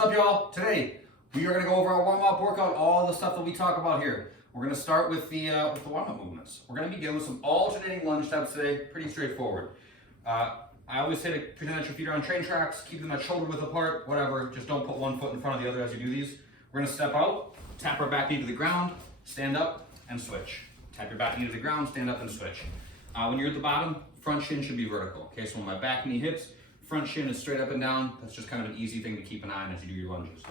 What's up, y'all? Today we are going to go over our warm-up workout, all the stuff that we talk about here. We're going to start with the warm-up movements. We're going to begin with some alternating lunge steps today. Pretty straightforward. I always say to pretend that your feet are on train tracks, keep them at shoulder width apart, whatever. Just don't put one foot in front of the other as you do these. We're going to step out, tap our back knee to the ground, stand up, and switch. Tap your back knee to the ground, stand up, and switch. When you're at the bottom, front shin should be vertical. Okay, so when my back knee hits, front shin is straight up and down. That's just kind of an easy thing to keep an eye on as you do your lunges.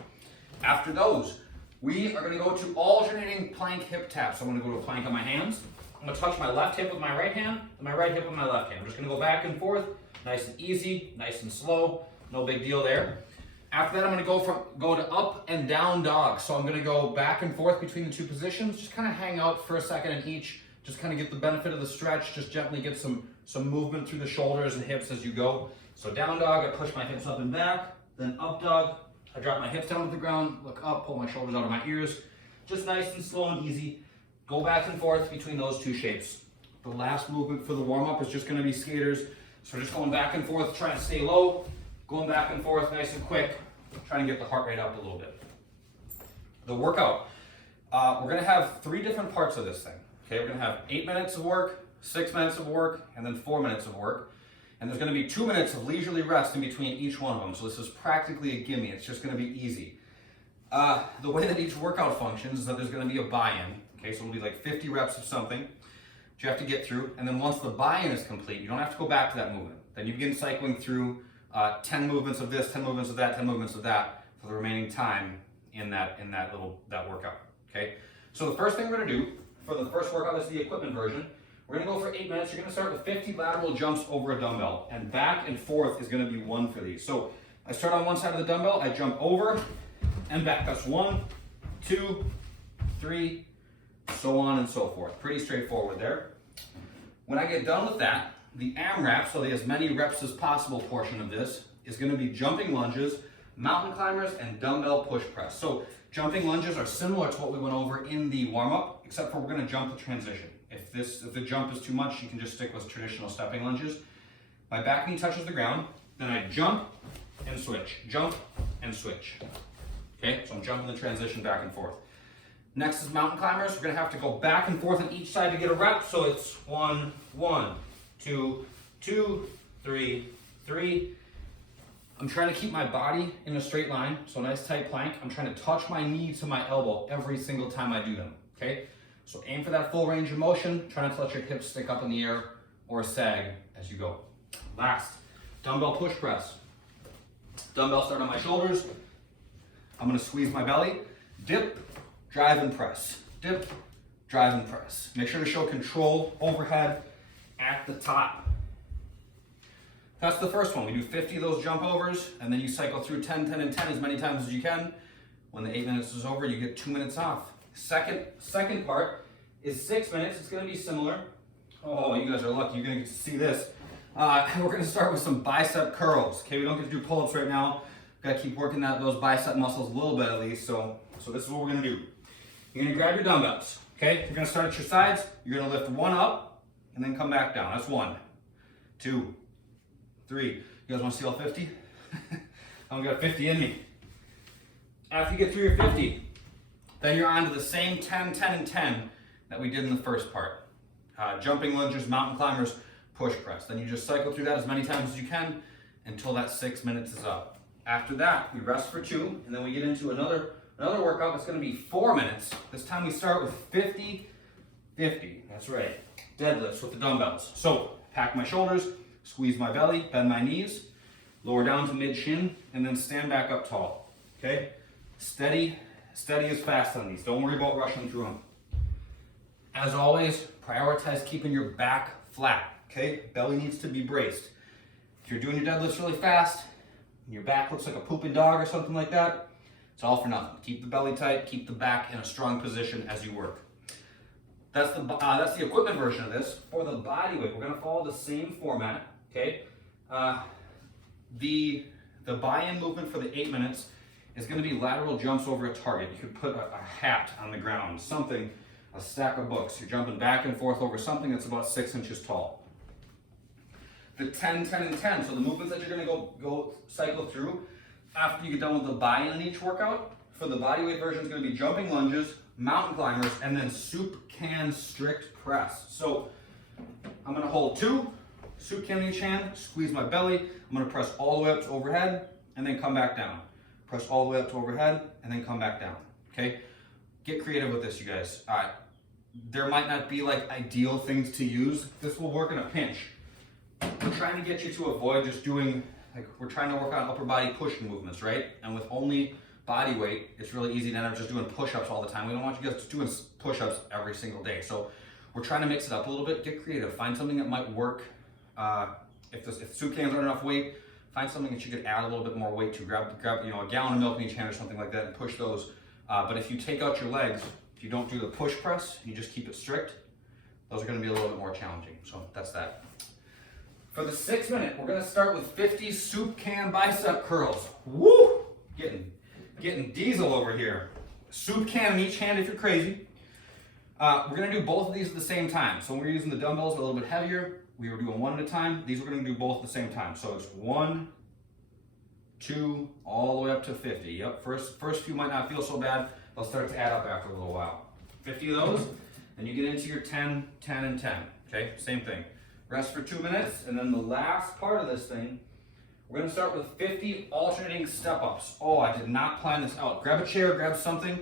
After those, we are going to go to alternating plank hip taps. So I'm going to go to a plank on my hands. I'm going to touch my left hip with my right hand and my right hip with my left hand. I'm just going to go back and forth, nice and easy, nice and slow. No big deal there. After that, I'm going to go to up and down dog. So I'm going to go back and forth between the two positions. Just kind of hang out for a second in each. Just kind of get the benefit of the stretch. Just gently get some movement through the shoulders and hips as you go. So down dog, I push my hips up and back. Then up dog, I drop my hips down to the ground, look up, pull my shoulders out of my ears. Just nice and slow and easy. Go back and forth between those two shapes. The last movement for the warm-up is just going to be skaters. So just going back and forth, trying to stay low. Going back and forth nice and quick. Trying to get the heart rate up a little bit. The workout. We're going to have 3 different parts of this thing. Okay, we're going to have 8 minutes of work, 6 minutes of work, and then 4 minutes of work. And there's going to be 2 minutes of leisurely rest in between each one of them. So this is practically a gimme. It's just going to be easy. The way that each workout functions is that there's going to be a buy-in. Okay, so it'll be like 50 reps of something that you have to get through. And then once the buy-in is complete, you don't have to go back to that movement. Then you begin cycling through 10 movements of this, 10 movements of that, 10 movements of that for the remaining time in that workout. Okay, so the first thing we're going to do for the first workout is the equipment version. We're going to go for 8 minutes. You're going to start with 50 lateral jumps over a dumbbell, and back and forth is going to be 1 for these. So I start on one side of the dumbbell, I jump over and back. That's 1, 2, 3, so on and so forth. Pretty straightforward there. When I get done with that, the AMRAP, so the as many reps as possible portion of this, is going to be jumping lunges, mountain climbers, and dumbbell push press. So jumping lunges are similar to what we went over in the warm-up, except for we're going to jump the transition. If the jump is too much, you can just stick with traditional stepping lunges. My back knee touches the ground, then I jump and switch, jump and switch. Okay, so I'm jumping the transition back and forth. Next is mountain climbers. We're going to have to go back and forth on each side to get a rep. So it's 1, 1, 2, 2, 3, 3. I'm trying to keep my body in a straight line, so nice tight plank. I'm trying to touch my knee to my elbow every single time I do them, okay? So aim for that full range of motion. Try not to let your hips stick up in the air or sag as you go. Last, dumbbell push press. Dumbbell start on my shoulders. I'm gonna squeeze my belly. Dip, drive and press. Dip, drive and press. Make sure to show control overhead at the top. That's the first one. We do 50 of those jump overs, and then you cycle through 10, 10, and 10 as many times as you can. When the 8 minutes is over, you get 2 minutes off. Second part is 6 minutes. It's going to be similar. Oh, you guys are lucky. You're going to get to see this. We're going to start with some bicep curls. Okay, we don't get to do pull-ups right now. Got to keep working those bicep muscles a little bit at least. So this is what we're going to do. You're going to grab your dumbbells. Okay, you're going to start at your sides. You're going to lift 1 up and then come back down. That's 1, 2, 3. You guys want to see all 50? I've got 50 in me. After you get through your 50, then you're on to the same 10, 10, and 10 that we did in the first part. Jumping lunges, mountain climbers, push press. Then you just cycle through that as many times as you can until that 6 minutes is up. After that, we rest for 2, and then we get into another workout that's going to be 4 minutes. This time we start with 50, 50. That's right. Deadlifts with the dumbbells. So pack my shoulders, squeeze my belly, bend my knees, lower down to mid-shin, and then stand back up tall. Okay? Steady as fast on these. Don't worry about rushing through them. As always, prioritize keeping your back flat. Okay? Belly needs to be braced. If you're doing your deadlifts really fast, and your back looks like a pooping dog or something like that, it's all for nothing. Keep the belly tight, keep the back in a strong position as you work. That's the equipment version of this. For the body weight, we're going to follow the same format. Okay, the buy-in movement for the 8 minutes is going to be lateral jumps over a target. You could put a hat on the ground, something, a stack of books. You're jumping back and forth over something that's about 6 inches tall. The 10, 10, and 10. So the movements that you're going to go cycle through after you get done with the buy-in in each workout, for the bodyweight version, it's going to be jumping lunges, mountain climbers, and then soup can strict press. So I'm going to hold 2 soup can in each hand, squeeze my belly. I'm going to press all the way up to overhead and then come back down. Press all the way up to overhead and then come back down. Okay? Get creative with this, you guys. There might not be like ideal things to use. This will work in a pinch. We're trying to get you to avoid just doing, like, we're trying to work on upper body push movements, right? And with only body weight, it's really easy to end up just doing push-ups all the time. We don't want you guys doing push-ups every single day. So we're trying to mix it up a little bit. Get creative. Find something that might work. If soup cans aren't enough weight, find something that you could add a little bit more weight to. Grab a gallon of milk in each hand or something like that and push those. But if you take out your legs, if you don't do the push press, you just keep it strict, those are going to be a little bit more challenging. So that's that. For the 6 minute, we're going to start with 50 soup can bicep curls. Woo! Getting diesel over here. Soup can in each hand if you're crazy. We're going to do both of these at the same time. So when we're using the dumbbells a little bit heavier, we were doing one at a time. These we're going to do both at the same time. So it's 1, 2, all the way up to 50. Yep, first few might not feel so bad. They'll start to add up after a little while. 50 of those, then you get into your 10, 10, and 10. Okay, same thing. Rest for 2 minutes, and then the last part of this thing, we're going to start with 50 alternating step-ups. Oh, I did not plan this out. Grab a chair, grab something,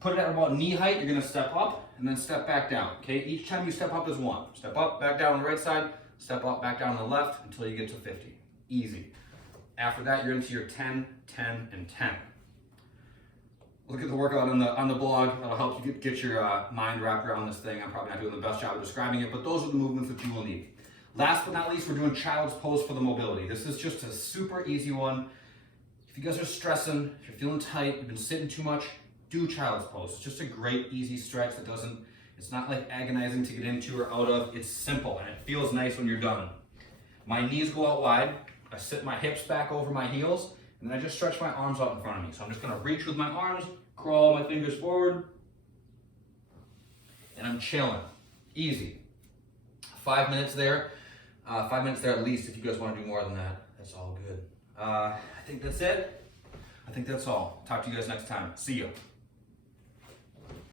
put it at about knee height. You're going to step up and then step back down. Okay, each time you step up is 1. Step up, back down on the right side, step up, back down on the left until you get to 50. Easy. After that, you're into your 10, 10, and 10. Look at the workout on the blog. That'll help you get your mind wrapped around this thing. I'm probably not doing the best job of describing it, but those are the movements that you will need. Last but not least, we're doing child's pose for the mobility. This is just a super easy one. If you guys are stressing, if you're feeling tight, you've been sitting too much, do child's pose. It's just a great, easy stretch that it's not like agonizing to get into or out of. It's simple and it feels nice when you're done. My knees go out wide. I sit my hips back over my heels, and then I just stretch my arms out in front of me. So I'm just gonna reach with my arms, crawl my fingers forward, and I'm chilling. Easy. 5 minutes there. 5 minutes there at least. If you guys want to do more than that, that's all good. I think that's it. I think that's all. Talk to you guys next time. See you.